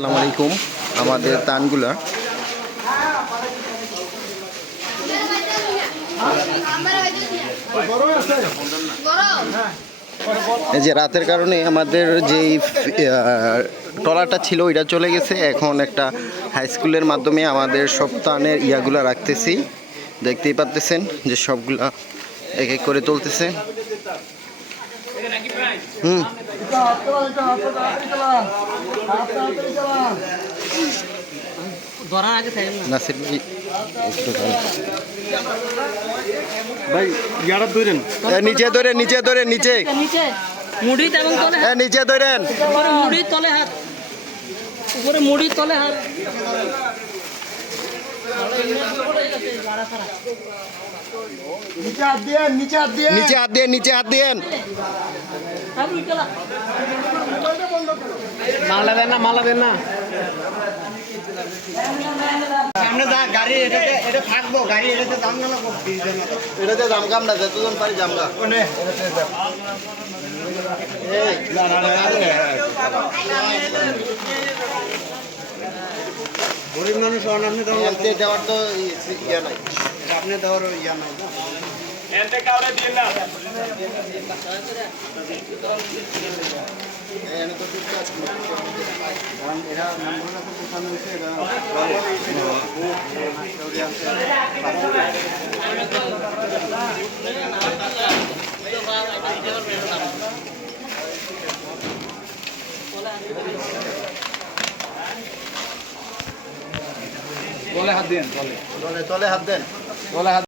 আসসালামু আলাইকুম। আমাদের তানগুলা এই যে রাতের কারণে আমাদের যেই ট্রলারটা ছিল ওইটা চলে গেছে। এখন একটা হাই স্কুলের মাধ্যমে আমাদের সব তানের ইয়াগুলা রাখতেছি। দেখতেই পাচ্ছেন যে সবগুলা এক এক করে তুলতেছে। নাসির ভাই ইয়ারা ধরেন, নিচে ধরে নিচে ধরে নিচে মুড়ি এবং তলে হাত, নিচে ধরেন উপরে মুড়ি তলে হাত, উপরে মুড়ি তলে হাত। নিচে হাত দিয়ে নিচে হাত দিয়ে মালা দেন না, মালা দেন না। সামনে যা গাড়ি এটা থাকবো, গাড়ি এটাতে দাম না লাগবো, এটাতে জামগাম না যতজন পারি জামগা গরিব মানুষ হন, আপনি দেওয়ার তো ইয়া নাই। আপনি দেওয়ার ইয়া নাই না। এরা নামগুলো তো পোষানো হয়েছে, তলে হাত দেন, তলে তলে হাত দেন।